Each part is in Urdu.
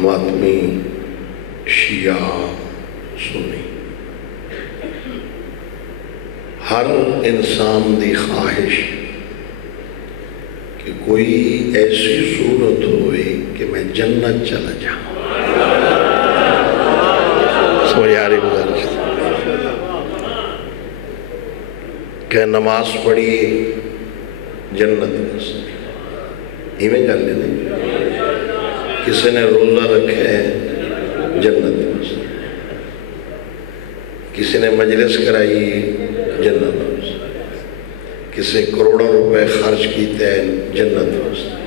ماتمی شیعہ سنی ہر انسان دی خواہش کہ کوئی ایسی صورت ہوئے کہ میں جنت چلا جاؤں. سمجھا رہی گزارش کہ نماز پڑھی جنت بس ایویں گل نہیں. کسی نے روزہ رکھے جنت بس, کسی نے مجلس کرائی جنت بس, کسی کروڑوں روپے خرچ کیتے ہیں جنت واسطے,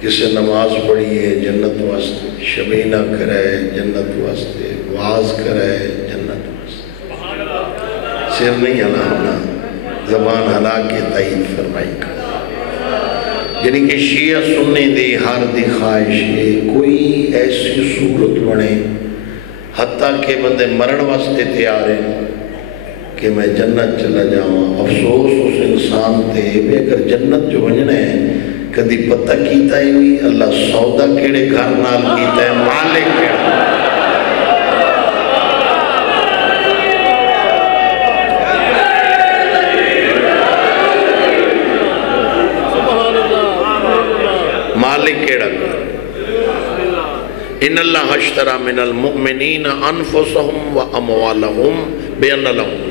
کسی نماز پڑھی ہے جنت واسطے, شبینہ کرائے جنت واسطے, واز کرائے جنت واسطے. سر نہیں ہلانا, زبان ہلا کے تائید فرمائی کر. یعنی کہ شیعہ سنی دی ہر دی خواہش ہے کوئی ایسی صورت بنے حتیٰ کہ بندے مرن واسطے تیار ہیں کہ میں جنت چلا جاؤں. افسوس اس انسان تے بھی اگر جنت جو بننا ہے کدی پتہ کیتا ہی ہوئی اللہ سودا کیڑے گھر نال کیتا ہے, مالک کیڑا. مالک کیڑا گھر. ان اللہ اشترى من المؤمنین انفسهم و اموالهم بان لهم.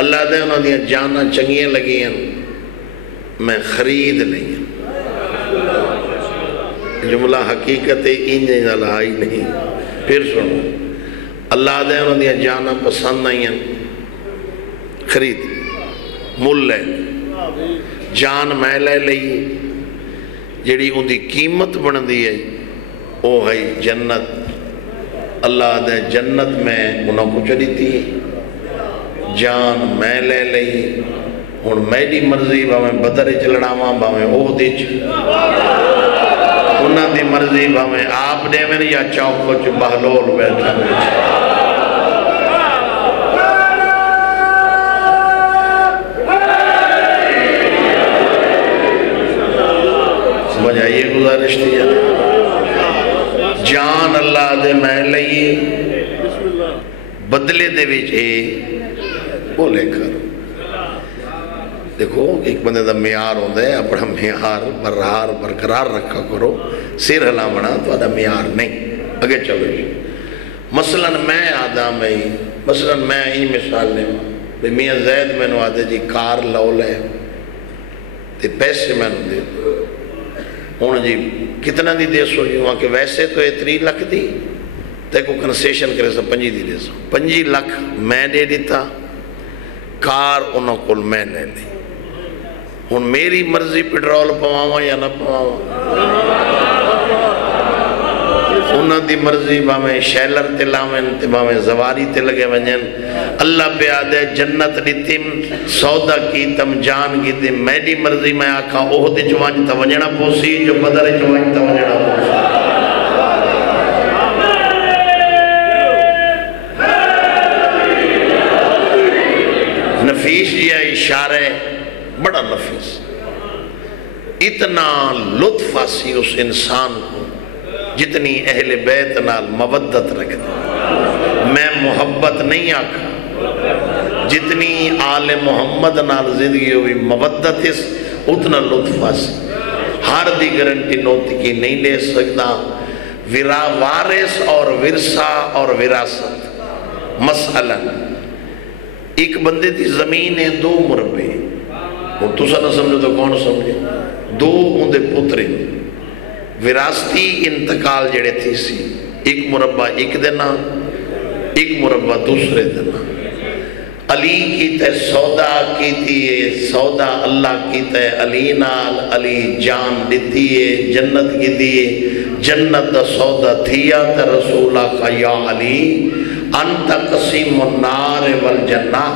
اللہ دے انہوں نے جانا چنگیاں لگی ہیں میں خرید لیں. جملہ حقیقت انجھے لہائی نہیں. پھر سنو, اللہ دے انہوں نے جانا پسند نہیں ہیں خرید مل لے. جان میں لے لئی جڑی ان دی قیمت بن دی ہے او ہے جنت. اللہ دے جنت میں انہوں کو چلی تھی جان میں لے لئی. ہن میری مرضی باویں بدر چلڑاواں باویں احد وچ, انہاں دی مرضی باویں آپ نے میں یا چوک وچ بہلول بیٹھا. سمجھ آئیے گزارش دی جان اللہ دے میں لئی بدلے دے وچ بولے کر. دیکھو ایک بندے دا معیار ہوتا ہے, اپنا معیار برقرار رکھا کرو. سر ہلاونا تو آدھا معیار نہیں. اگے چلو جی. مثلا میں آدھا میں مثلا میں ہی مثال لیں میاں زید میں نو آدھے جی کار لو لے تے پیسے میں نو دے ہوں جی کتنا دی دے سو جی وہاں کہ ویسے تو 3 لکھ دی تے کو کنسیشن کرے سو 5 دی دے سو 5 لکھ میں دے دیتا کار انہوں کو میں لے لی. ہوں میری مرضی پیٹرول پواواں یا نہ پواواں, انہوں دی مرضی باویں شیلر تے لاویں تے باویں زواری تے لگے ونجن. اللہ پہ آدھے جنت دیتیم سودا کی تم جان کی تم میری مرضی میں آکھا احد چوانج تا ونجنا پوسی جو بدر چوانج تا ونجنا پوسی. نفیس یہ اشارہ بڑا نفیس. اتنا لطف آسی اس انسان کو جتنی اہل بیت نال مودت رکھ دی. میں محبت نہیں آکھا, جتنی آل محمد نال زندگی ہوئی مودت اس اتنا لطف آسی. ہر دی گرنٹی نوتی کی نہیں لے سکتا. وارث اور ورثہ اور وراثت. مثلا ایک بندے دی زمین ہے 2 مربے, اور تسا نہ سمجھو تو کون سمجھے, 2 اندے پترے وراثتی انتقال جڑے تھی سی, 1 مربع ایک دینا 1 مربع دوسرے دینا. علی کیتا ہے سودا کیتی ہے, سودا اللہ کیتا ہے علی نال, علی جان دیتی ہے جنت کی دیئے, جنت دا سودا تھیا تا رسول آقا یا علی انت قسیم النار والجنہ.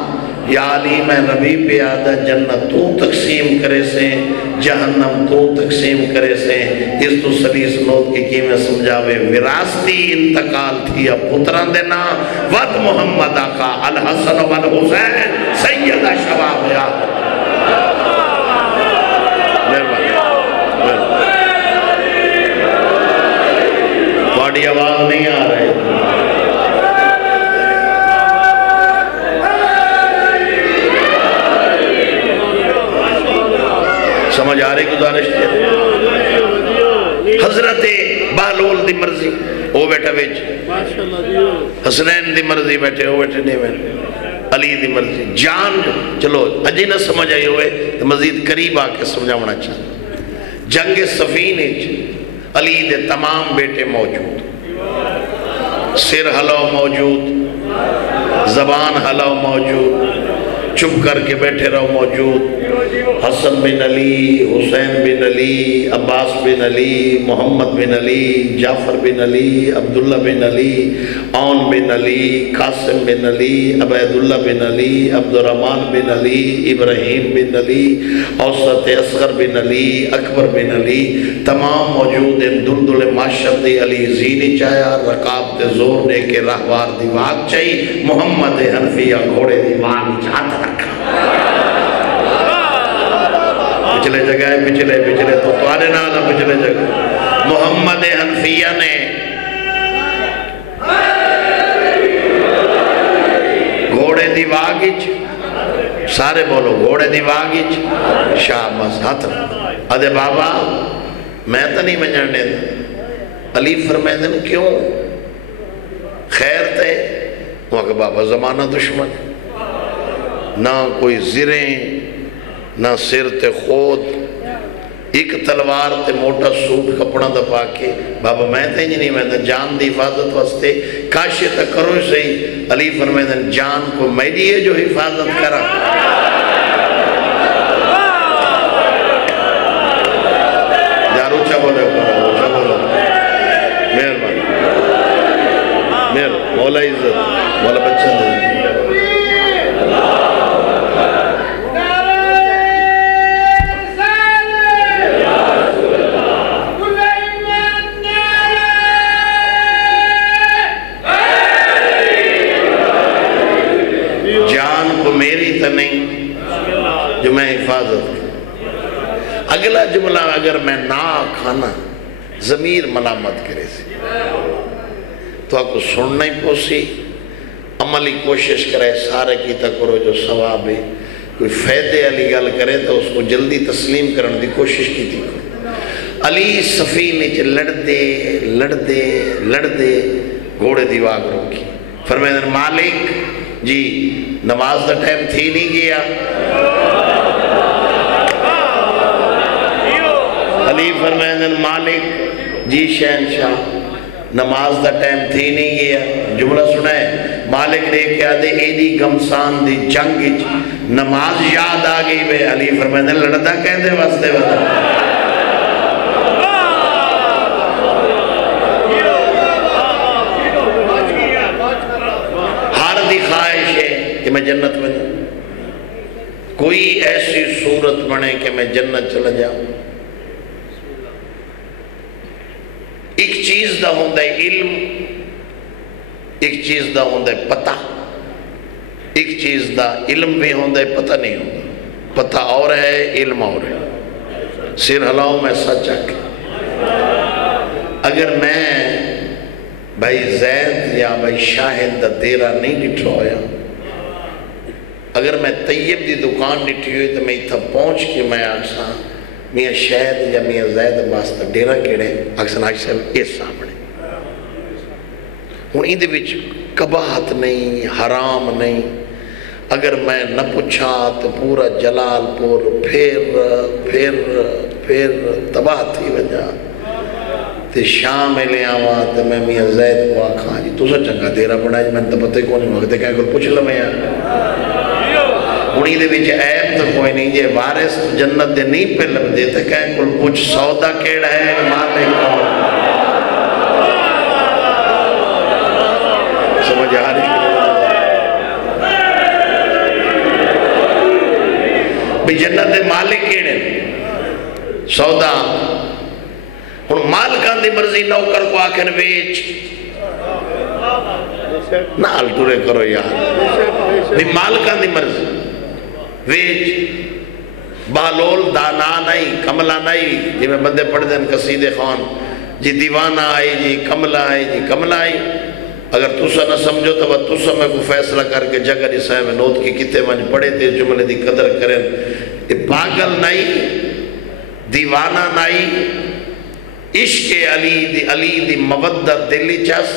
یا علی میں نبی پہ آدھا جنت تو تقسیم کرے سے جہنم تو تقسیم کرے سے. اس تو سلیس نوت کی میں سمجھاوے وراثتی انتقال تھیا پتران دینا. ود محمد آقا الحسن والحسین سیدہ شباب یا تھوڑی آواز نہیں آ رہی. سمجھ آ رہی گزارش ہے. حضرت بہلول دی مرضی وہ بیٹھا بیچ, حسنین دی مرضی بیٹھے وہ بیٹھے نہیں بیٹھے, علی دی مرضی. جان چلو اجی نہ سمجھ آئی ہوئے تو مزید قریب آ کے سمجھاونا چاہتا. جنگ صفین علی دے تمام بیٹے موجود, سر ہلو موجود, زبان ہلو موجود, چپ کر کے بیٹھے رہو موجود. حسن بن علی, حسین بن علی, عباس بن علی, محمد بن علی, جعفر بن علی, عبداللہ بن علی, عون بن علی, قاسم بن علی, عبیداللہ بن علی, عبدالرحمن بن علی, ابراہیم بن علی, اوسط اصغر بن علی, اکبر بن علی, تمام موجود ہیں. دلدل معاشر دی علی زینی چاہیا, رقاب تے زور دے کے راہوار دی واق چاہی, محمد حنفیہ گھوڑے دی واق چاہتا رکھا. پچھلے جگہ ہے, پچھلے تو توارے نالا پچھلے جگہ. محمد حنفیہ نے گھوڑے دی واگج, سارے بولو گھوڑے دی واگج, شاباس ہاتھ ادھے بابا میں تو نہیں منجھانے دا. علی فرمائے دن کیوں خیر تے, وہاں کہ بابا زمانہ دشمن, نہ کوئی زریں نہ سر تے خود, ایک تلوار تے موٹا سوٹ کپڑا دپا کے. بابا میں تے نہیں میں جان دی حفاظت واسطے کاشے تک کرو صحیح. علی فرمائے جان کو میری ہے جو حفاظت کرا. جارو چا بولے چا بولو مہربانی مولا عزت مولا بچہ دے. جو میں حفاظت. اگلا جملہ اگر میں نہ کھانا ضمیر ملامت کرے سی تو آپ کو سننا ہی پوسی, عملی کوشش کرے سارے کی تکرو جو ثواب ہے. کوئی فیدے علی گل کرے تو اس کو جلدی تسلیم کرنے دی کوشش کی تھی. علی سفینے چ لڑدے گھوڑے دی واگ روکی. فرمائے مالک جی نماز دا ٹائم تھی نہیں گیا. علی فرمائے مالک جی شہنشاہ نماز دا ٹائم تھی نہیں گیا. جملہ سنائے مالک نے کیا دے ایدی گمسان دی جنگ نماز یاد آ گئی بے. علی فرمائے لڑدا کہہ دے واسطے بتا. کہ میں جنت میں جاؤں, کوئی ایسی صورت بنے کہ میں جنت چلا جاؤں. ایک چیز دا ہوندہ ہے علم, ایک چیز دا ہوندہ ہے پتہ, ایک چیز دا علم بھی ہوندہ ہے پتہ نہیں ہوندہ. پتہ اور ہے علم اور ہے. سر ہلاؤں میں سچ آکے اگر میں بھائی زید یا بھائی شاہد دا دیرہ نہیں ڈٹھو ہویا, اگر میں طیب دی دکان ڈٹھی ہوئی تو میں اتھا پہنچ کے میں آکساں میاں شاہد یا میاں زید واسطہ ڈیرہ کیڑے آکساں آکساں اس سامنے. ہوں اندے وچ کباہت نہیں, حرام نہیں. اگر میں نہ پوچھا تو پورا جلال پور پھر تباہ تھی وجہ تے شام لے آواں تو میں میاں زید کو آکھاں جی تو سا چنگا دیرہ بنائی میں تو پتہ کون نہیں وقت کہیں کل پوچھ لیں میں انہی دے وچ عیب تو کوئی نہیں. جے وارث جنت دے نہیں پہ لب دے تو کہیں کل پوچھ سودا کیڑا ہے مالک کون. سمجھ آ رہی بھی جنت دے مالک کیڑے سودا. ہن مالکان دی مرضی نوکر کو آکھن ویچ نال ٹورے کرو یار بھی مالکان دی مرضی ویچ. بہلول دانا نہیں کملا نہیں جی میں بندے پڑھ دیں قصیدے خان جی دیوانہ آئی جی کملہ آئی جی کملہ آئی اگر تُسا نہ سمجھو تو وہ تُسا میں کو فیصلہ کر کے جگہ رسائے میں نوت کی کتے منج پڑے تھے جملے دی قدر کریں پاگل نہیں دیوانہ نہیں عشق علی دی مودت دلی چاس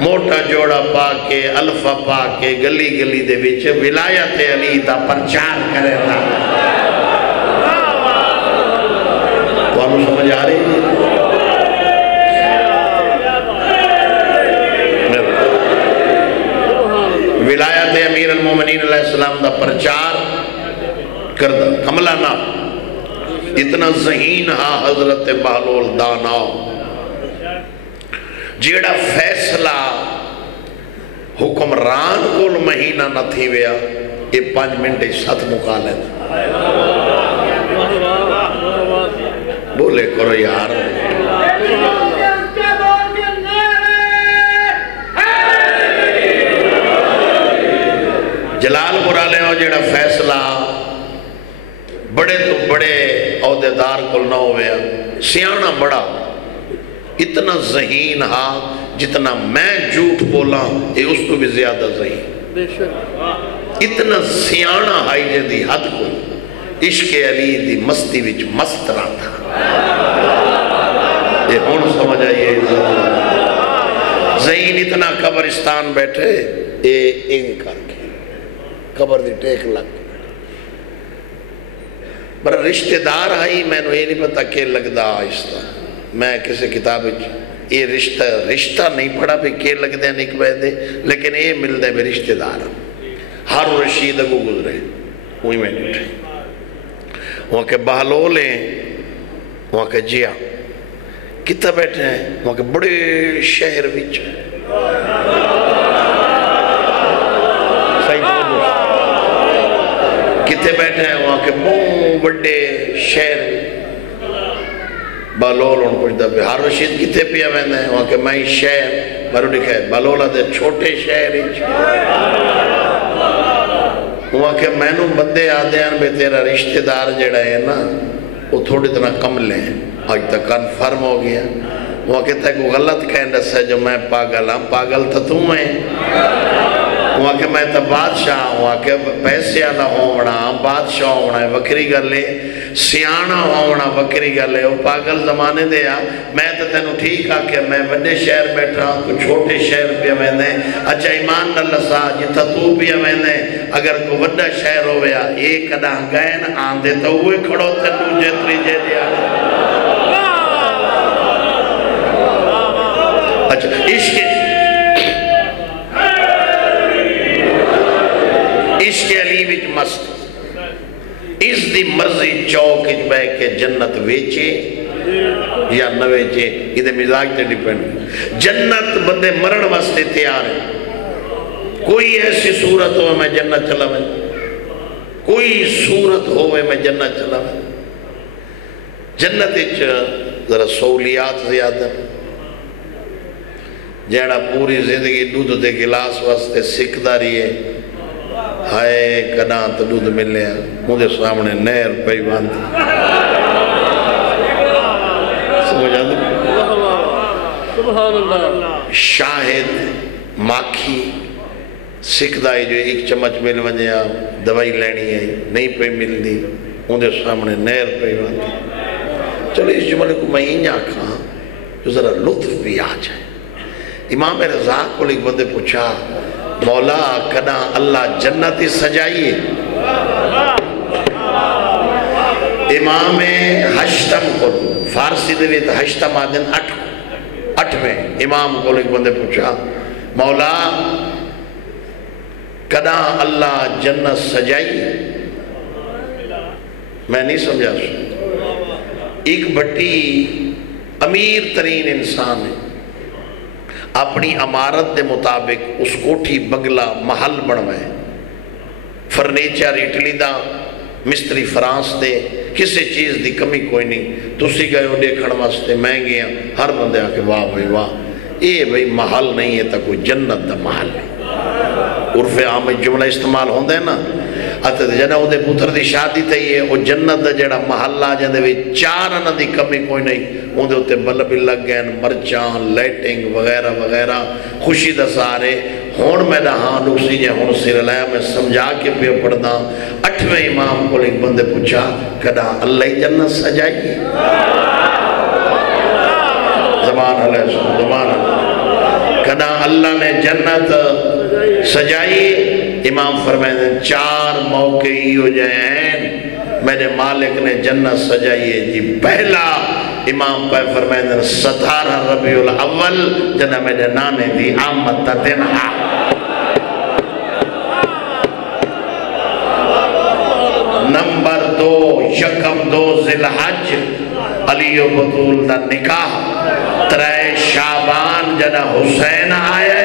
موٹا جوڑا پا کے الفا پا کے گلی گلی دے وچ ولایت علی دا پرچار کرے تھا تو ہم سمجھ آ رہی ہے ولایت امیر المومنین علیہ السلام دا پرچار کردہ کملہ نا اتنا ذہین ہا حضرت بہلول دانا جیڑا فیصلہ حکمران کول مہینہ نہ تھی ویا یہ 5 منٹ ساتھ مقالے تھا بولے کرو یار جلال پورا لے ہو جیڑا فیصلہ بڑے تو بڑے عہدیدار کل نہ ہویا سیانہ بڑا اتنا ذہین ہا جتنا میں جھوٹ بولا یہ اس کو بھی زیادہ ذہین اتنا سیانہ ہائی جدی حد کو عشق علی دی مستی وچ مست رہا تھا یہ ہون سمجھ آئیے ذہین اتنا قبرستان بیٹھے اے انگ کر کے قبر دی ٹیک لگ برا رشتہ دار آئی میں نے یہ نہیں پتا کہ لگدا آہستہ میں کسی کتاب یہ رشتہ نہیں پڑھا بھی کہ لگ دے نہیں دے لیکن یہ مل دے بھی رشتہ دار ہارون رشید اگو گزرے وہی میں نے اٹھے وہاں کے بہلولیں وہاں کے جیا کتنا بیٹھے ہیں وہاں کے بڑے شہر وچ کتنے بیٹھے ہیں وہاں کے بڑے شہر بہلول ان پوچھتا بھی ہارون رشید کتنے پیا میں نے وہاں کے میں شہر بارو لکھا ہے بہلولہ دے چھوٹے شہر وہاں کے میں نو بندے آدھے ہیں بے تیرا رشتہ دار جڑا ہے نا وہ تھوڑی طرح کم لیں آج تک کنفرم ہو گیا وہاں کہتا ہے کوئی غلط کہنے سے جو میں پاگل ہوں پاگل تو تم ہیں وہاں کہ میں تو بادشاہ وہاں کہ پیسے آلہ ہونا بادشاہ ہونا وکری گلے سیانہ ہونا وکری گلے وہ پاگل زمانے دے میں تو تینوں ٹھیک کہ میں بڑے شہر بیٹھا ہوں کوئی چھوٹے شہر پہ میں نے اچھا ایمان اللہ سا جتا تو پہ میں نے اگر کوئی بڑا شہر ہو گیا ایک کدا گئن آندے تو ہوئے کھڑو تینوں جتری جے دیا اچھا عشق علی وچ مست اس دی مرضی چوک بے کے جنت ویچے یا نہ ویچے یہ دے مزاج تے ڈیپینڈ جنت بندے مرن واسطے تیار ہے کوئی ایسی صورت ہوئے میں جنت چلا میں کوئی صورت ہوئے میں جنت چلا میں جنت اچھ ذرا سہولیات زیادہ جیڑا پوری زندگی دودھ دے گلاس واسطے سکھداری ہے ہائے کنا تو دودھ ملے ہیں مجھے سامنے نہر پئی باندھی سمجھ آدھے شاہد ماکھی سکھدائی جو ایک چمچ مل ونجے دوائی لینی ہے نہیں پئی مل دی مجھے سامنے نہر پئی باندھی چلو اس جملے کو میں ہی آکھاں جو ذرا لطف بھی آ جائے امام رضا کو ایک بندے پوچھا مولا کنا اللہ جنتی سجائیے امام ہشتم کو فارسی دویت ہشتم آدن اٹھ میں امام کو ایک بندے پوچھا مولا کنا اللہ جنت سجائیے میں نہیں سمجھا ایک بٹی امیر ترین انسان ہے اپنی امارت دے مطابق اس کوٹھی بنگلہ محل بنوائے فرنیچر اٹلی دا مستری فرانس دے کسی چیز دی کمی کوئی نہیں تسی گئے ہو دیکھن واسطے مہنگے ہیں ہر بندے آکے واہ بھائی واہ یہ بھائی محل نہیں ہے تا کوئی جنت دا محل ہے عرف عام جملہ استعمال ہوندے ہیں نا جنہ وہ دے پتر دی شادی تھی ہے وہ جنت دا جڑا محلہ جندے بھی چار انہ دی کمی کوئی نہیں اندھے ہوتے بلب لگ گئے مرچان لائٹنگ وغیرہ وغیرہ خوشی دا سارے ہون میں دا ہاں لکسی جے ہون سیر لیا میں سمجھا کے پہ پڑھنا 8ویں امام کو ایک بندے پوچھا کدا اللہ جنت سجائیے زمان علیہ السلام زمان علیہ کدا اللہ نے جنت سجائیے امام فرمائے 4 موقع ہی ہو جائیں میرے مالک نے جنت سجائیے جی پہلا امام پہ فرمائے 17 ربیع الاول جنہ میرے نانے دی آمد تا دن نمبر 2 یکم 2 ذی الحج علی و بطول دا نکاح 3 شعبان جنہ حسین آئے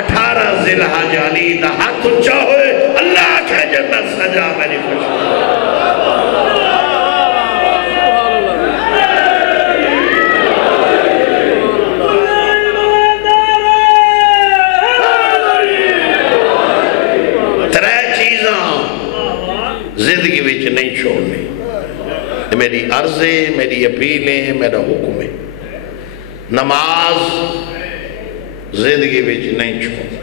18 ذی الحج علی دا ہاتھ اچھا ہوئے اللہ کے جنت سجا میری خوش زندگی وچ نہیں چھوڑنی میری عرضیں میری اپیلیں میرا حکم ہے نماز زندگی وچ نہیں چھوڑنی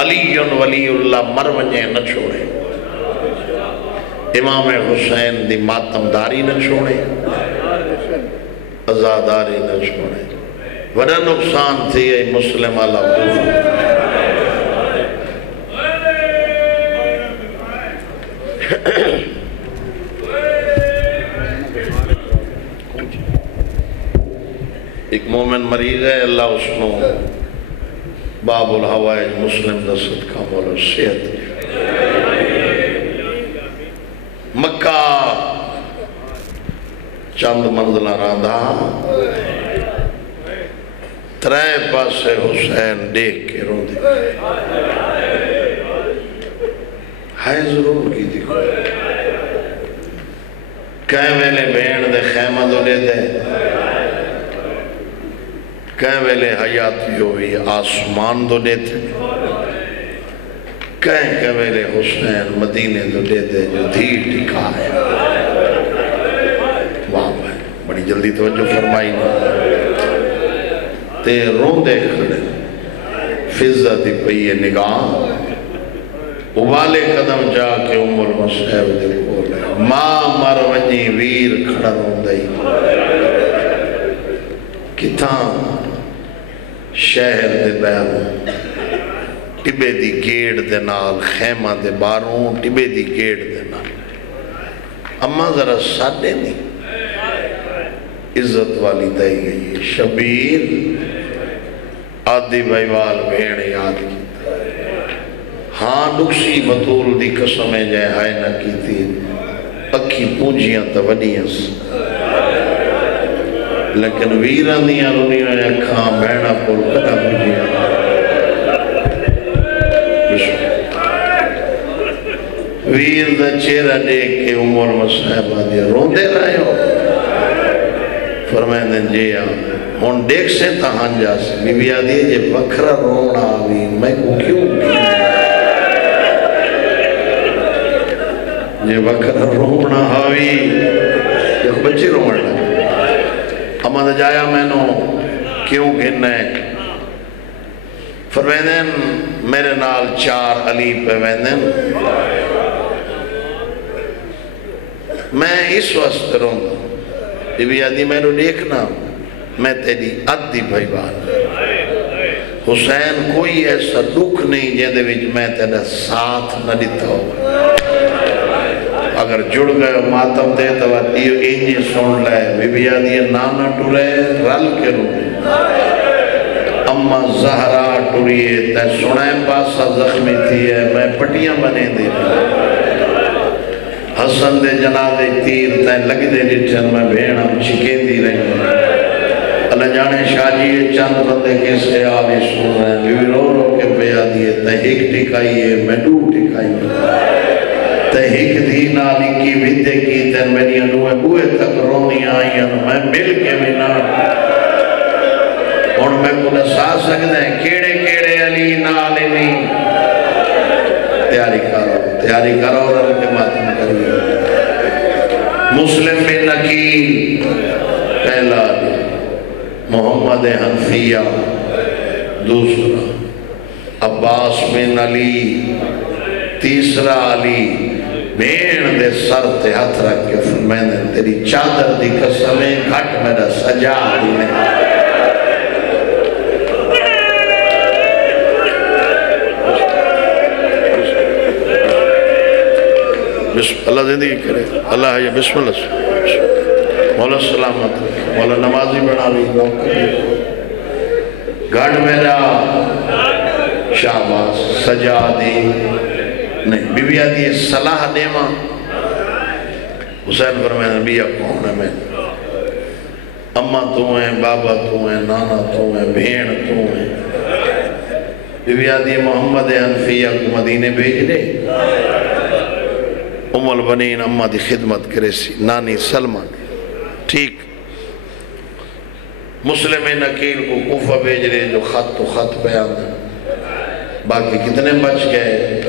علی ولی اللہ مروجیں نہ چھوڑیں امام حسین دی ماتمداری نہ چھوڑیں عزاداری نہ چھوڑیں بڑا نقصان تھی اے مسلم اللہ ایک مومن مریض ہے اللہ اس کو باب الحوائج مسلم دا صدقہ مولا صحت مکہ چند منزلہ راندہ 3 پاسے حسین دیکھ کے رو دے ہائے ضرور کی دیکھو کہیں ویلے بین دے خیمہ دو لے دے کہیں ویلے حیاتی ہوئی آسمان دو لے دے کہیں ویلے حسین مدینے دو لے دے جو دھی ٹکا ہے وہاں بھائی بڑی جلدی توجہ فرمائی تے روندے کھڑے فضہ دی پئی نگاہ ابالے قدم جا کے المصحب دے بولے ماں مرونی ویر کھڑا روندائی کتاں شہر دے بیروں ٹبے دی گیڑ دے نال خیمہ دے باروں ٹبے دی گیڑ دے نال اما ذرا ساڑھے نہیں عزت والی دائی گئی شبیر آدھی بھائیوال بھیڑ یاد کی ہاں نقصی بطول دی قسمیں جائے ہائے نہ کی تھی اکھی پونجیاں تا وڈیاں لیکن ویران دیاں رونیاں اکھاں بہنا پول کتا پونجیاں ویر دا چہرہ دیکھ کے عمر مصحبہ دیا رون دے رہے ہو فرمائیں دیں جی ہون دیکھ سے تہاں جا سے بی بی آدھی جے بکھرا رونا آوی میں کو کیوں جے بکھرا رونا آوی ایک بچی رونا لگا اما دا جایا میں نو کیوں گھننے فرمائیں دیں میرے نال 4 علی پہ ویندن میں اس وقت رہوں بی بی آدھی میں نو دیکھنا میں تیری عدی بھائی بات حسین کوئی ایسا دکھ نہیں جیدے وچ میں تیرا ساتھ نہ دیتا ہو اگر جڑ گئے ماتم دے تو یہ انجی سن لے بی بی آدھی نانا ٹورے رل کے رو اما زہرا ٹوریے تے سنائے پاسا زخمی تھی ہے میں پٹیاں بنے دے حسن دے جنادے تیر تے لگ دے جتن میں بھیڑا چکے دی رہی اللہ جانے شاجیے چند بندے کیسے آلی سن رہے ہیں بھی رو رو کے پیا دیئے تے ایک ٹکائیے میں 2 ٹکائیے تے ایک دین آلی کی بھیدے کی تے میری انوے بوئے تک رونی آئیں میں مل کے بنا اور میں کو نسا سکتے ہیں کیڑے کیڑے علی نالی نہیں تیاری کرو اور ان کے ماتم کریے مسلم بن عقیل پہلا علی، محمد حنفیہ دوسرا، عباس بن علی تیسرا علی، بین دے سر تے ہاتھ رکھ کے فرمائے تیری چادر دی قسمیں گھٹ میرا سجا دی نہیں۔ اللہ زندگی کرے، اللہ ہے بسم اللہ، مولا سلامت، مولا نمازی بنا بھی گھٹ میرا شہباز سجا دی نہیں۔ بی بی آدھی ہے صلاح دیما، حسین فرمائے نبی کون ہے؟ میں اماں تو ہیں، بابا تو ہیں، نانا تو ہیں، بھین تو ہیں۔ بی بی آدھی ہے محمد حنفیہ کو مدینے بھیج دے، ام البنین اماں دی خدمت کرے سی، نانی سلمان ٹھیک۔ مسلم عقیل کو کوفہ بھیج رہے جو خط تو خط بیان ہے، باقی کتنے بچ گئے؟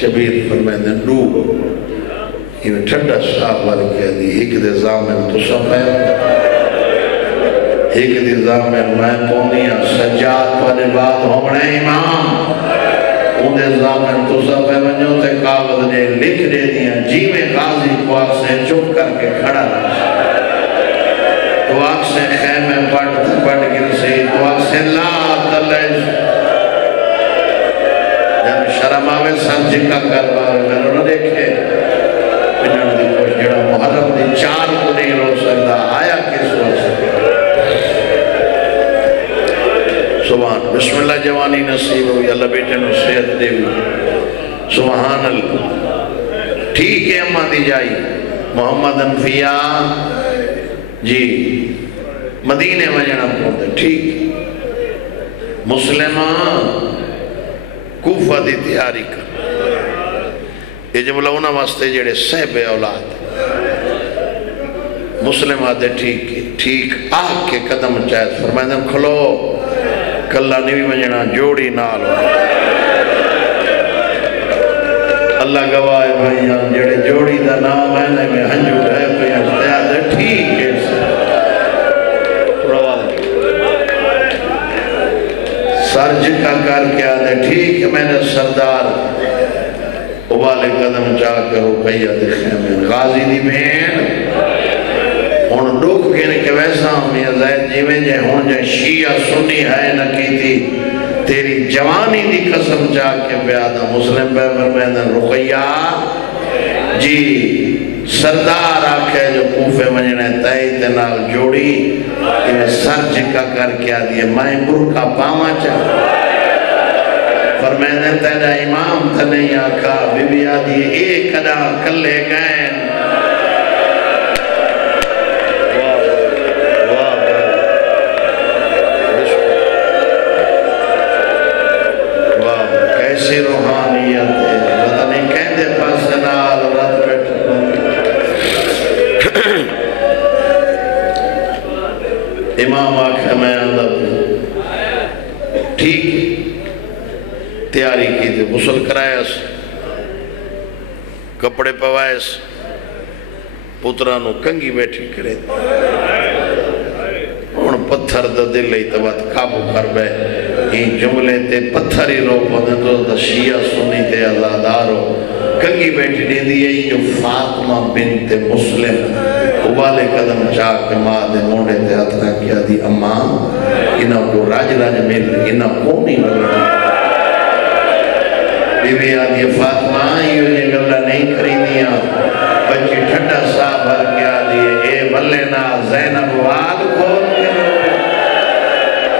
شبیر فرمائے دو، انہیں ٹھنڈا صاحب والے کہہ دی، ایک دے زامن تو سب ہے، ایک دے زامن میں پونیا سجاد والے بات ہونے امام، ان دے زامن تو سب ہے، ونجو تے کاغذ نے لکھ دے دیا، جی میں غازی کو آگ سے چپ کر کے کھڑا رہا، تو آگ سے خیمے پڑھ گر سے، تو آگ سے لا تلیش، شرم آوے سر جکا کرواوے میں انہوں نے دیکھے انہوں نے کوئی جڑا محرم دی چار کو نہیں رو سکتا، آیا کس وقت؟ سبحان بسم اللہ جوانی نصیب ہوئی، اللہ بیٹے نو صحت دے ہوئی، سبحان اللہ ٹھیک ہے۔ اماں دی جائی محمد حنفیہ جی مدینے وجنہ پہنچے ٹھیک، مسلمان کوفہ دی تیاری کر، یہ جملہ انہاں واسطے جڑے صحب اولاد مسلم آدھے ٹھیک ہے ٹھیک، آگ کے قدم چاہت فرمائے دیں کھلو کلہ نیوی منجنا جوڑی نال ہو، اللہ گواہ بھائیان جڑے جوڑی دا نام ہے نا میں ہنجو ہے بھائیان آدھے ٹھیک ہے سر جکا کر کے آدھے ٹھیک ہے میں نے سردار ابالے قدم جا کے رکیہ دکھے میں غازی دی بین ان ڈوک کہنے کے ویسا ہم یہ زید جی میں جائے ہون جائے شیعہ سنی ہے نہ کی تھی تیری جوانی دی قسم جا کے بیادہ مسلم پیغمبر میں نے رکیہ جی سردار آکھے جو کوفے منجنے تائید نال جوڑی انہیں سر جکا کر کے آدھی ہے میں برکا پاما چاہا فرمائنے تیرا امام تھا نہیں آکھا بی بی آدھی ہے ایک ادا کلے گئے واہ کیسی روحانیت ہے پتہ نہیں کہندے پاس نال رات بیٹھ امام آکھا میں اندر ٹھیک تیاری کی تھی غسل کرائیس کپڑے پوائیس پترانو کنگی بیٹھی کرے ان پتھر دا دل لئی تبات قابو کر بے ان جملے تے پتھر ہی رو پندے تو دا شیعہ سنی تے ازادارو کنگی بیٹھی دے دیئے جو فاطمہ بنت مسلم ابالے قدم چاک ماں دے موڑے تے اتنا کیا دی اماں انہاں کو راج راج مل انہاں کو نہیں ملنا بی بی آدھی فاطمہ یہ گلہ نہیں خریدیاں بچی ٹھنڈا سا بھر کے آدھی اے بلنا زینب واد کھول کے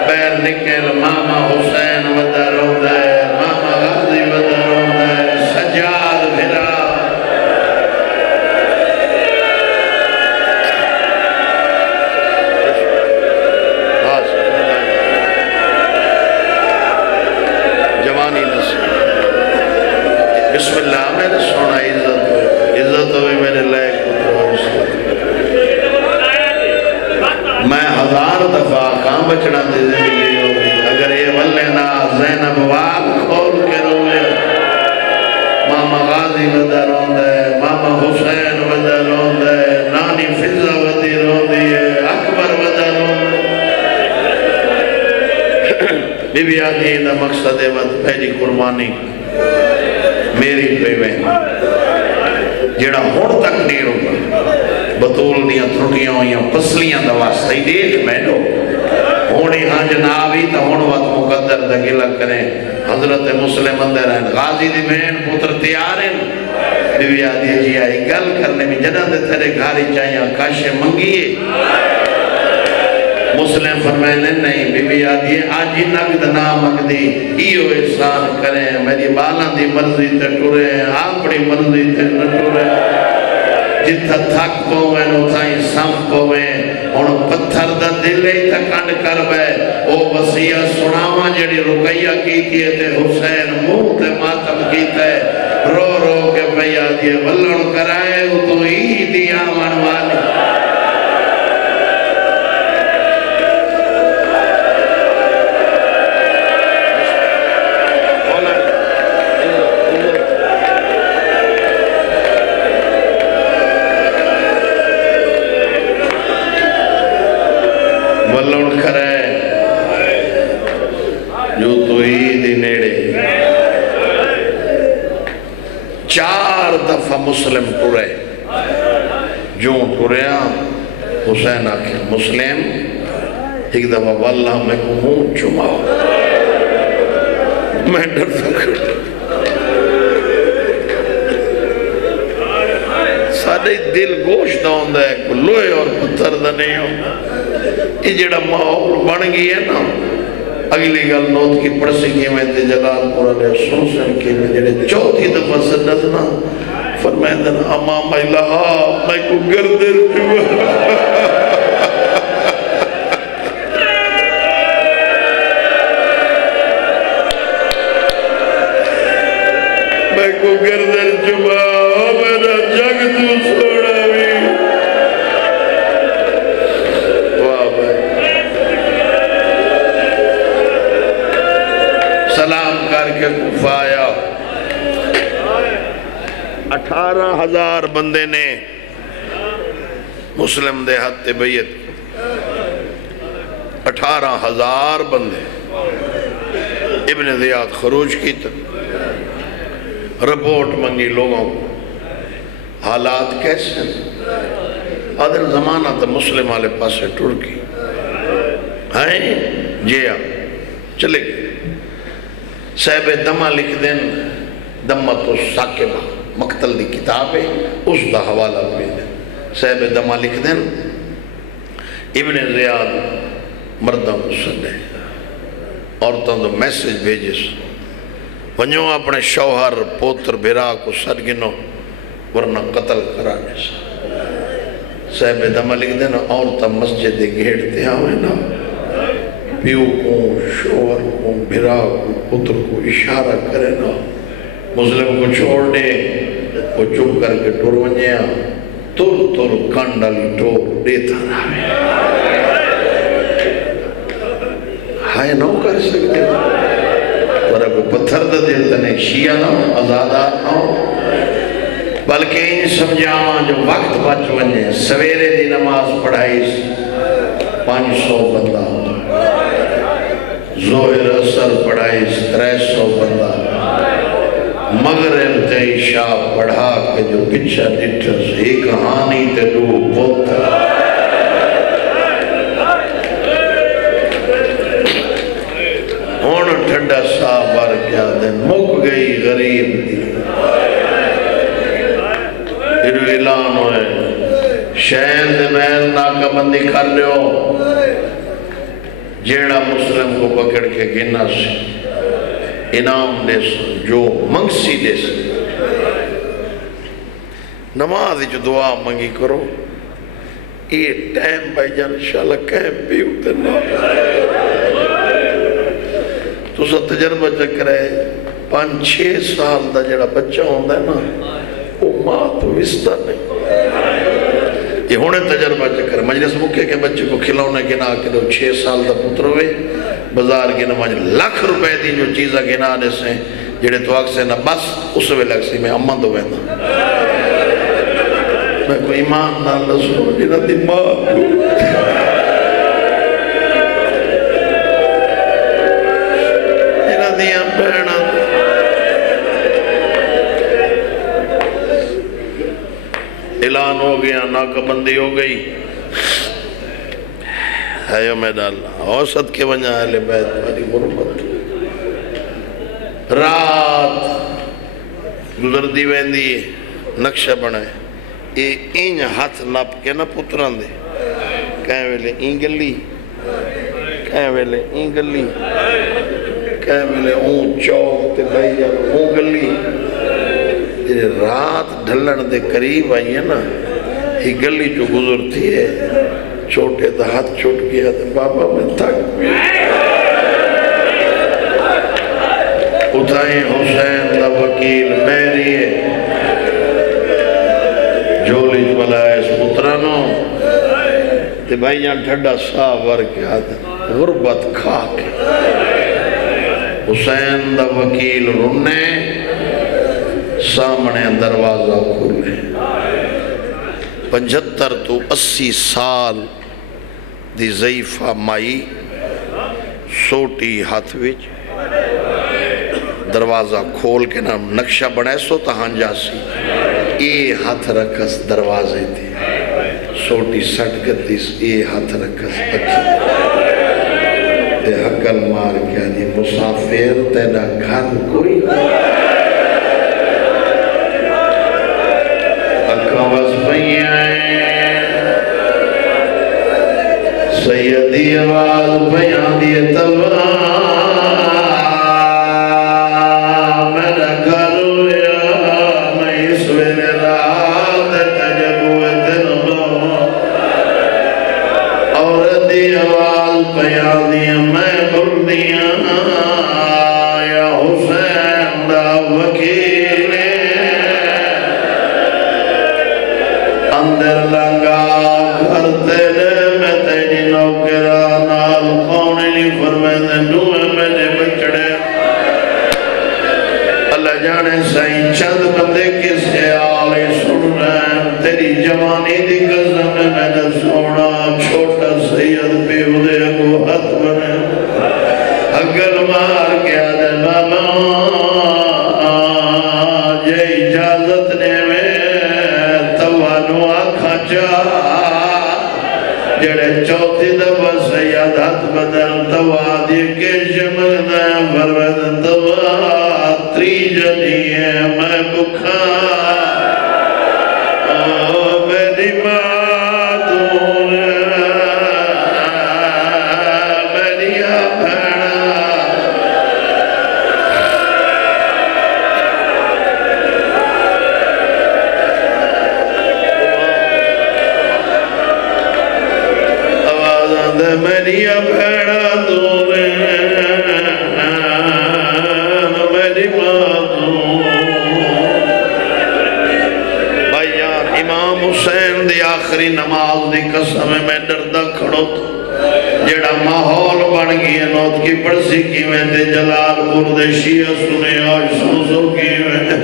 بیر نکل ماما حسین ودہ روندہ ہے ماما غازی ودہ روندہ ہے سجاد بھرا جوانی نصیب بسم اللہ میرے سونا عزت ہوئی میرے لائق میں ہزار دفعہ کام بچنا دی زندگی ہوگی اگر یہ ولینا زینب واب کھول کے روئے ماں ماما غازی ودا روندا ہے، ماما حسین ودا روندا ہے، نانی فضا ودی روندی ہے، اکبر ودا روندا ہے۔ بی بی آدھی دا مقصد ہے وقت پہلی قربانی میری پیویں جڑا ہون تک نہیں روکا بطول دیاں تھوٹیاں ہوئیاں پسلیاں دا واسطہ ہی دیکھ میں لو ہونی ہاں جنابی تا ہون وقت مقدر دا گلہ کریں حضرت مسلم اندر ہیں غازی دی بہن پتر تیار ہیں بی بی آدھی جی آئی گل کرنے میں جنہ دے تیرے گھاری چاہیاں کاشے منگیے مسلم فرمائنے نہیں بی بی آدھی آج ہی نقد نام مگدی ایو احسان کریں میری بالاں دی مرضی تے ٹوریں آپڑی مرضی تے نہ ٹوریں جتھا تھک پویں اتھائیں سم پویں ان پتھر دا دل ہی تکنڈ کر بے او وسیعہ سناواں جڑی رقیہ کیتی ہے تے حسین منہ تے ماتم کیتے رو رو کے بھئی آدھی بلن کرائے تو ہی دیا من والی بلن کرائے جو تو ہی دی نیڑے 4 دفعہ مسلم ٹورے جو ٹوریا حسین آکھے مسلم ایک دفعہ واللہ میں کو ہوں چماؤ میں ڈر فکر سادے دل گوشت ہوندہ ہے کو لوہے اور پتھر دا نہیں ہوندہ یہ جڑا ماحول بن گئی ہے نا اگلی گل نوت کی پرسی کی میں تے جلال پورا لے سنسن کی میں جڑے 4تھی دفعہ سنتنا فرمائیں دن امام الہا میں کو گردر چوہ میں کو گردر چوہ میرا جگ تو سوڑا بھی واہ بھائی سلام کر کے کوفہ آیا 18,000 بندے نے مسلم دے ہاتھ بیعت 18,000 بندے ابن زیاد خروج کی تک رپورٹ منگی لوگوں کو حالات کیسے آدھر زمانہ تا مسلم والے پاسے ٹرکی ہیں جیا چلے گئے صاحب دمہ لکھ دیں دمت و ساکبہ مقتل دی کتاب ہے اس دا حوالہ بھی دیں صاحب دمہ لکھ دیں ابن زیاد مردہ کو سدے عورتوں دا میسیج بھیجس ونجو اپنے شوہر پوتر بھرا کو سر گنو ورنہ قتل کرانے سے صاحب دمہ لکھ دیں عورتہ مسجد گھیڑتے آوے نا پیو کو شوہر کو بھرا کو پتر کو اشارہ کرے نا مسلم کو چھوڑ دے وہ چپ کر کے ٹور ونجیا تر کنڈل ٹور دیتا رہے ہائے نو کر سکتے ورہ کو پتھر دا دیتا نہیں شیعہ نہ ازادات نہ بلکہ ان سمجھاواں جو وقت بچ ونجے سویرے دی نماز پڑھائی 500 بندہ ظہر اثر پڑھائی 300 بندہ مغرب تے عشاء پڑھا کے جو پچھا ڈٹھس ایک کہانی تے دو پوتر ہون ٹھنڈا سا بار کیا دے مک گئی غریب دی پھر اعلان ہوئے شہر دے محل ناکہ بندی کر لیو جیڑا مسلم کو پکڑ کے گنا سے انعام دے سن جو منگسی دے سن نماز جو دعا منگی کرو یہ ٹائم بھائی جان انشاءاللہ کہیں بھی ہوتے نا تو سا تجربہ چکر ہے 5-6 سال دا جڑا بچہ ہوندہ ہے نا وہ ماں تو وستا نہیں یہ ہونے تجربہ چکر مجلس مکے کے بچے کو کھلونے گنا کے دو 6 سال دا پتر ہوئے بازار کے نماز 1,00,000 روپے دی جو چیزہ گنا دے سے جڑے تو آگ سے نا بس اس وے لگ سی میں امن دو ویندہ میں کوئی ایمان نہ لسو جنہ دماغ جنہ دیاں بہنا اعلان ہو گیا ناکہ بندی ہو گئی ہے میں ڈالنا اوسط کے وجہ اہل بیت والی غربت رات گزر دی ویندی نقشہ بنائے اے این ہاتھ نپ کے نا پتران دے کہیں ویلے این گلی کہیں ویلے این گلی کہیں ویلے اون چوک تے بھائی اون گلی رات ڈھلن دے قریب آئی ہے نا ہی گلی جو گزر تھی ہے چھوٹے دا ہاتھ چھوٹ گیا تھا بابا میں تھک اٹھائیں حسین دا وکیل میری ہے جولی بلائے اس پترانو تے بھائی جان ٹھڑا سا ور کے آتا غربت کھا کے حسین دا وکیل رنے سامنے دروازہ کھولے 75 تو 80 سال دی ضعیفہ مائی سوٹی ہاتھ وچ دروازہ کھول کے نا نقشہ بنائے سو تہاں جاسی اے ہاتھ رکھس دروازے تھے سوٹی سٹ گتیس اے ہاتھ رکھس اکھی تے حقل مار کیا دی مسافر تینا گھر کوئی اکھاوز بیائیں سیدی آواز بیان دیئے تبا میرا گھر ہویا میں اس ویلے رات تجبوے دنوں اور دی آواز بیان دیئے میں بھر دیا یا حسین دا وکیل اندر لنگا گھر تیرے میں تیری نوکران آل قونی نہیں فرمائے دوئے میں نے بچڑے اللہ جانے سائیں چند بندے کس کے آلے سن رہے ہیں تیری جوانی دی قسم میں نے سونا چھوٹا سید پہ ادھے کو ہاتھ بنے اگر مار کیا دے بابا جے اجازت نے میں توانو آکھا جڑے چوتھی دفعہ سید ہاتھ بدل توا دی کے شمل دے فرمد توا تری جنی ہے میں بکھا میری ماں دور میری بھیڑا میری بھیڑا دور میری ماں دور بھائیان امام حسین دی آخری نماز دی قسم میں دردہ کھڑو جڑا ماحول بن گئی نوت کی پڑسی کی میں تے جلال پور دے شیعہ سنے آج سوزو کی میں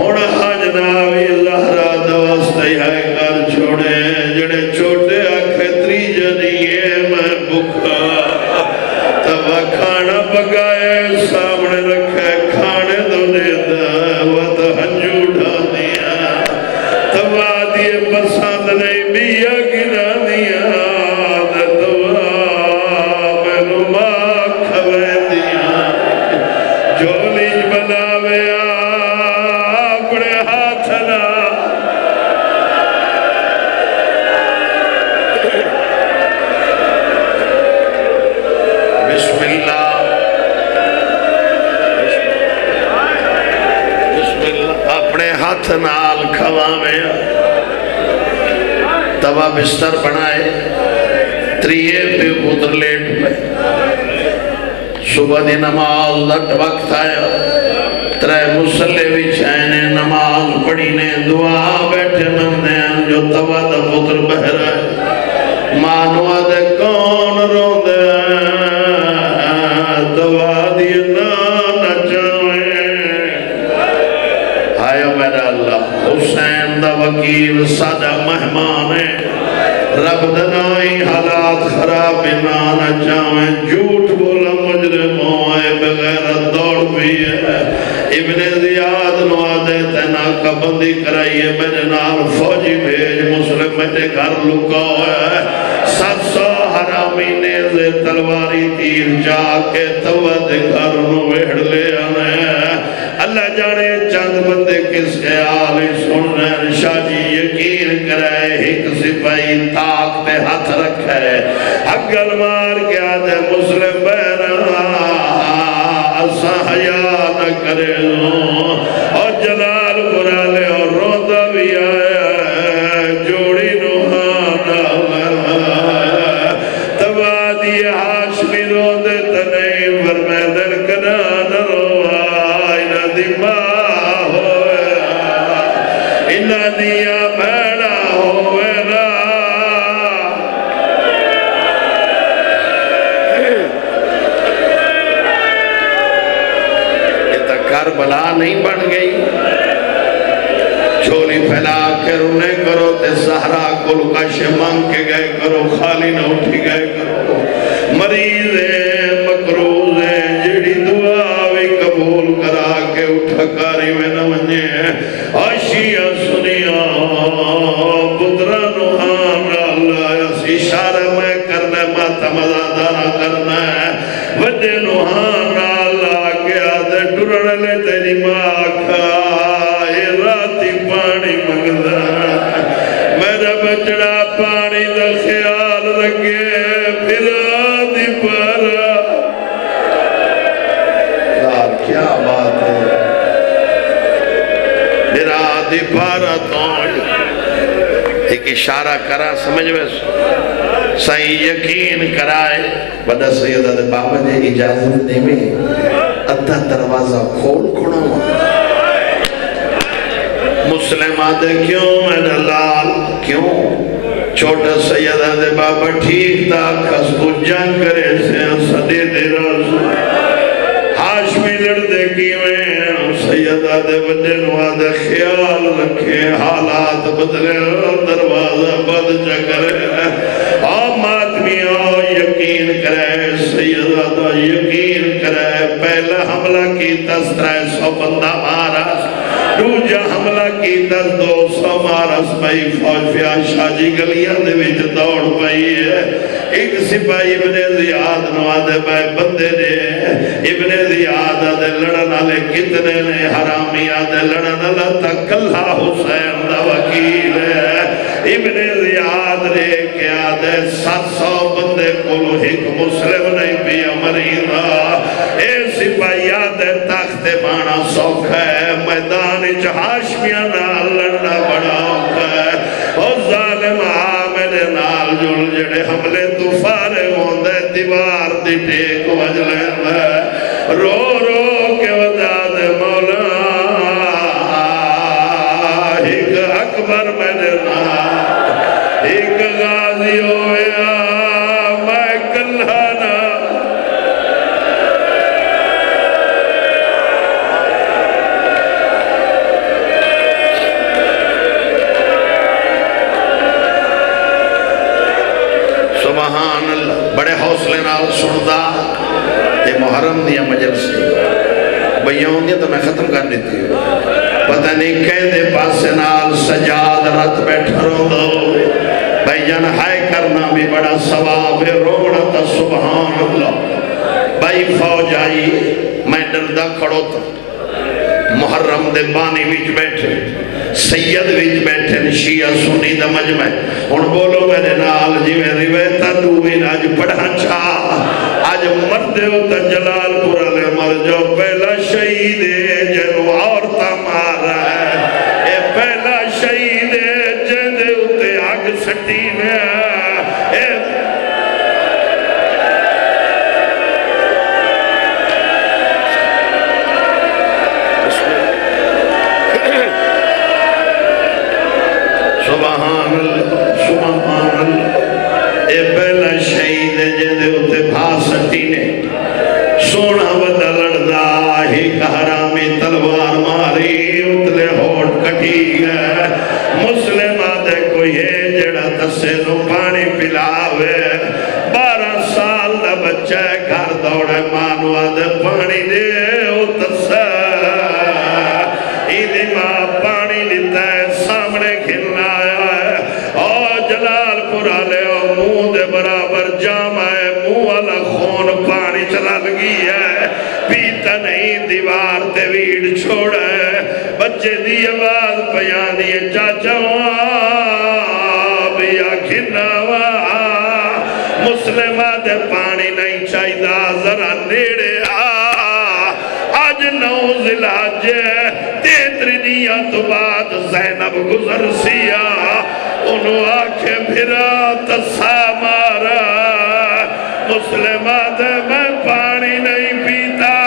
اور حج ناوی زہرہ دوستی ہے کر چھوڑے جڑے چھوٹے آکھے تری جنیے میں بکھا تب کھانا پکائے سامنے رکھے کھانے دونے دعوت ہنجو ڈھا دیا تب آدھیے پسند نہیں بیا گنا دیا نال کھوا میں توا بستر بنائے تریے پہ پتر لیٹ پہ صبح دی نماز لٹ وقت آیا ترے مسلے بچھائنے نماز پڑھینے دعا بیٹھے مندے ہیں جو توا دا پتر بہ رہے مانوا دے کون رو دے دعا دی نا نچوئے نہ چاہیں جھوٹ بولا مجرم ہوئے بغیر دوڑ بھی ہے ابن زیاد نو آدھے تینا کبندی کرائیے میرے نال فوجی بھیج مسلم میرے گھر لکا ہوئے 700 حرامی نیزے تلواری تیر جا کے توت گھر نو ویڑ لے آنے اللہ جانے چند بندے کس خیال سننے شاہ جی یقین کرے ایک سپاہی طاق پہ ہاتھ رکھے حقل مار کے آدھے مسلم بیرا اسا حیاء نہ کرے اور جلال برا لے اور روندہ بھی آئے جوڑی نوحانا تبادی ہاشمی روندے تنیم ورمے دل کنان روائی ندی ماں ہوئے انہ دیا بھیڑا ہوئے نا یہ تک کربلا نہیں بن گئی چھولی پھیلا کے رونے کرو تے سہرا کل کش مانگ کے گئے کرو خالی نہ اٹھی گئے کرو مریضیں مکروزیں جڑی دعا بھی قبول کرا کے اٹھا کاری میں نہ ونجے آشیہ سنیا پترہ نوحان اللہ اس اشارہ میں کرنے ماتا مزادہ کرنا ہے وجہ نوحان اللہ کے آدھے ڈرڑ لے تیری ماں کھائے راتی پانی مگدہ میرا بچڑا پانی دا خیال رکھے پھر آدھی پارا یار کیا بات ہے پھر آدھی پارا تو ایک اشارہ کرا سمجھ میں صحیح یقین کرائے بڑا سیدہ دے بابا جے اجازت دے میں ادھا دروازہ کھول کھڑا مسلم آدھے کیوں میرا لال کیوں چھوٹا سیدہ دے بابا ٹھیک تھا کس کو جنگ کرے سے صدی دے رسول ہاشمی لڑ دے کی میں سیدہ دے وجن وعدے خیال رکھے حالات بدلے دروازہ بد چکرے ماتمی آؤ یقین کرے سیدہ دا یقین کرے پہلا حملہ کی 300 بندہ مارا دوجا حملہ کی 200 مارا سپاہی فوج فیا شاہ جی گلیاں دے وچ دوڑ پئی ہے ایک سپاہی ابن زیاد نو آدھے بھائی بندے نے ابن زیاد آدھے لڑن آلے کتنے نے حرامی آدھے لڑن آلہ تک اللہ حسین دا وکیل ہے ابن زیاد نے کہ آدھے 700 بندے کولو ایک مسلم نہیں پیا مریضہ اے سپاہی آدھے تخت بانا سوکھ ہے میدان ہاشمیاں نال لڑنا بڑا ہوتا ہے اور ظالم میرے نال جل جڑے حملے تو فارے ہوندے دیوار دی ٹیک وجلے دے رو رو کے وجہ دے مولا ایک اکبر میرے نال ایک غازی ہویا میں کلھانا سبحان اللہ بڑے حوصلے نال سندا یہ محرم دیا مجلس بیان دیا تو میں ختم کر دیتی پتہ نہیں کہندے پاسے نال سجاد رت بیٹھا رو دو بیان ہائے کرنا بھی بڑا ثواب ہے روڑا تا سبحان اللہ بھائی فوج آئی میں ڈردہ کھڑو تا محرم دے بانی وچ بیٹھے سید وچ بیٹھے شیعہ سنی دا مجمع ان بولو میرے نال جی میں روایتہ دوین آج پڑھا چاہ آج مردے ہوتا جلال پورا لے مر جو پہلا شہید ہے جنو عورتہ مارا ہے اے پہلا شہید ہے جندے ہوتے آگ سٹی میں سبحان اللہ سبحان اللہ اے پہلا شہید ہے جندے ہوتے بھا سٹی نے دوڑے مانو آدھے پانی دے او تسا ایدی ماں پانی لیتا ہے سامنے کھلنا آیا ہے اور جلال پورا لے او منہ دے برابر جامع ہے منہ والا خون پانی چلا لگی ہے پیتا نہیں دیوار تے ویڑ چھوڑا ہے بچے دی آواز پیان دیئے چاچا بیا کھنا مسلمہ دے پانی نہیں چاہی دا ذرا نیڑے آج نوزل آجے تیتری دیا تو بعد زینب گزر سیا انہوں آنکھیں بھرا تسا مارا مسلمہ دے میں پانی نہیں پیتا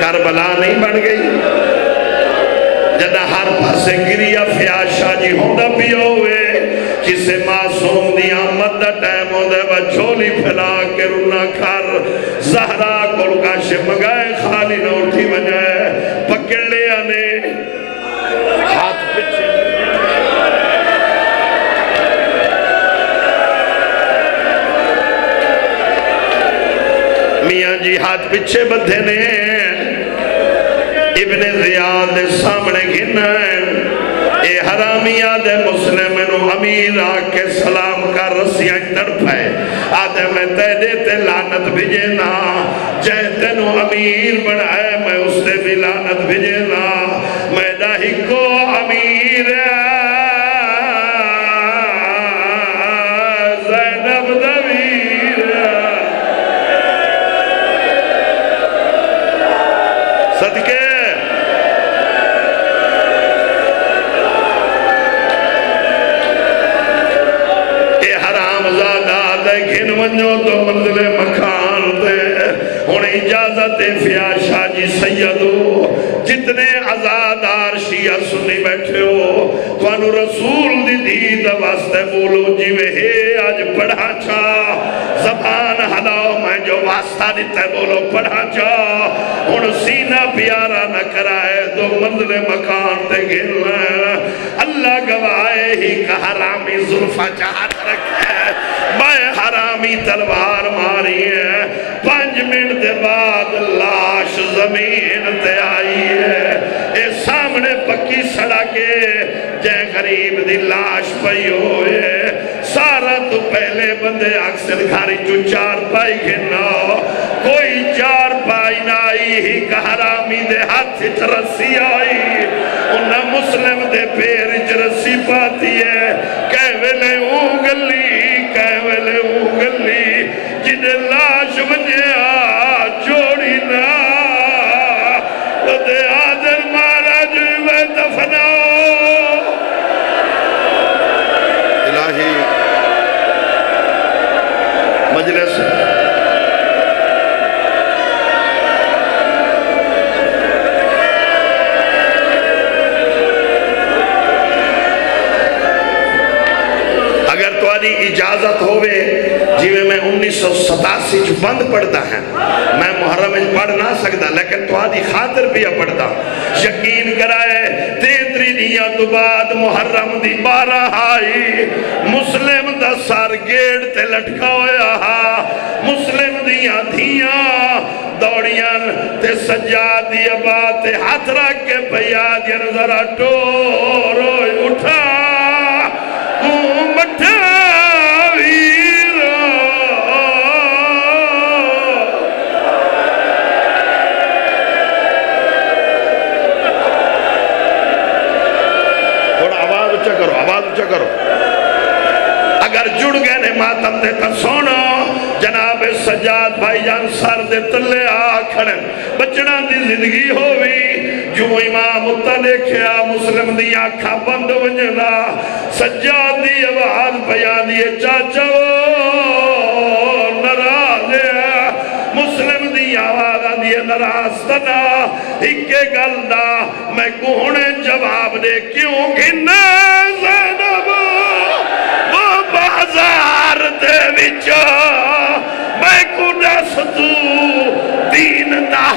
کربلا نہیں بن گئی جدہ ہر پاسے گریا فیاشا جی ہوندہ بھی ہوئے کسے معصوم دی آمد دا ٹائم ہوندہ وہ چھولی پھیلا کے رونا کھر زہرا کلکا شمگائے خالی نہ اٹھی وجائے پکڑ لیا نے ہاتھ پچھے میاں جی ہاتھ پچھے بدھے نے ابن زیاد دے سامنے گھنا ہے اے حرامی آدھے مسلم انو امیر آکے سلام کا رسیاں تڑپ ہے آدھے میں تے دیتے لعنت بھیجینا جہتے نو امیر بڑھائے میں اس سے بھی لعنت بھیجینا میں داہی کو امیر زینب دویر صدقے گھن ونجو تو منزل مکان دے ہن اجازت فیاشا جی سیدو جتنے عزادار شیعہ سنی بیٹھے ہو تو انو رسول دی دید واسطے بولو جی وے آج پڑھا چا زبان ہلاؤ میں جو واسطہ دیتے بولو پڑھا چا ہن سینہ پیارا نہ کرائے تو منزل مکان تے گھن اللہ گوائے ہی کا حرامی ظلفہ چاہت رکھے میں حرامی تلوار ماری ہے 5 منٹ دے بعد لاش زمین تے آئی ہے اے سامنے پکی سڑکے جے غریب دی لاش پئی ہوئے سارا تو پہلے بندے اکثر گھاری جو 4 پائی گھنا کوئی 4 پائی نہ آئی ہی کہ حرامی دے ہاتھ رسی آئی انہا مسلم دے پیر رسی پاتی ہے کہوے اونگلی کہوے اونگلی جنہیں لاش بنیا جوڑی نا ودے آدر مارا جوئے دفناؤ الہی مجلس اگر تو آدھی اجازت ہوئے جیوے میں 1987 جو بند پڑھتا ہے میں محرم پڑھ نہ سکتا لیکن تو آدھی خاطر بھی پڑھتا یقین کرائے 33 دیاں تو بعد محرم دی 12 آئی مسلم دا سار گیڑ تے لٹکا ہویا مسلم دیاں دھیاں دوڑیاں تے سجاد دی آباد تے ہاتھ رکھ کے پیاد یا ذرا ٹور اٹھا مٹھا کرو اگر جڑ گئے نے ماتم دے تا سونا جناب سجاد بھائی جان سر دے تلے آکھڑن بچنا دی زندگی ہوئی جو امام اتا دیکھیا مسلم دی آنکھا بند ونجنا سجاد دی آواز بیان دیئے چاچا نراز ہے مسلم دی آواز دیئے نراز تنا ہکے گلدہ میں کونے جواب دے کیوں گھنے زینب وہ بازار دے وچا میں کو دس تو دین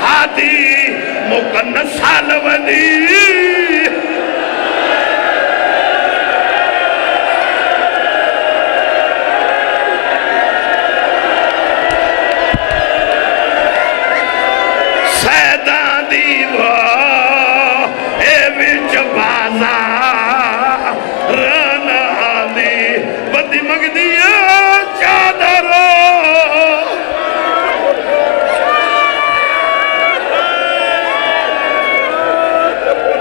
ہادی مکنسال ودی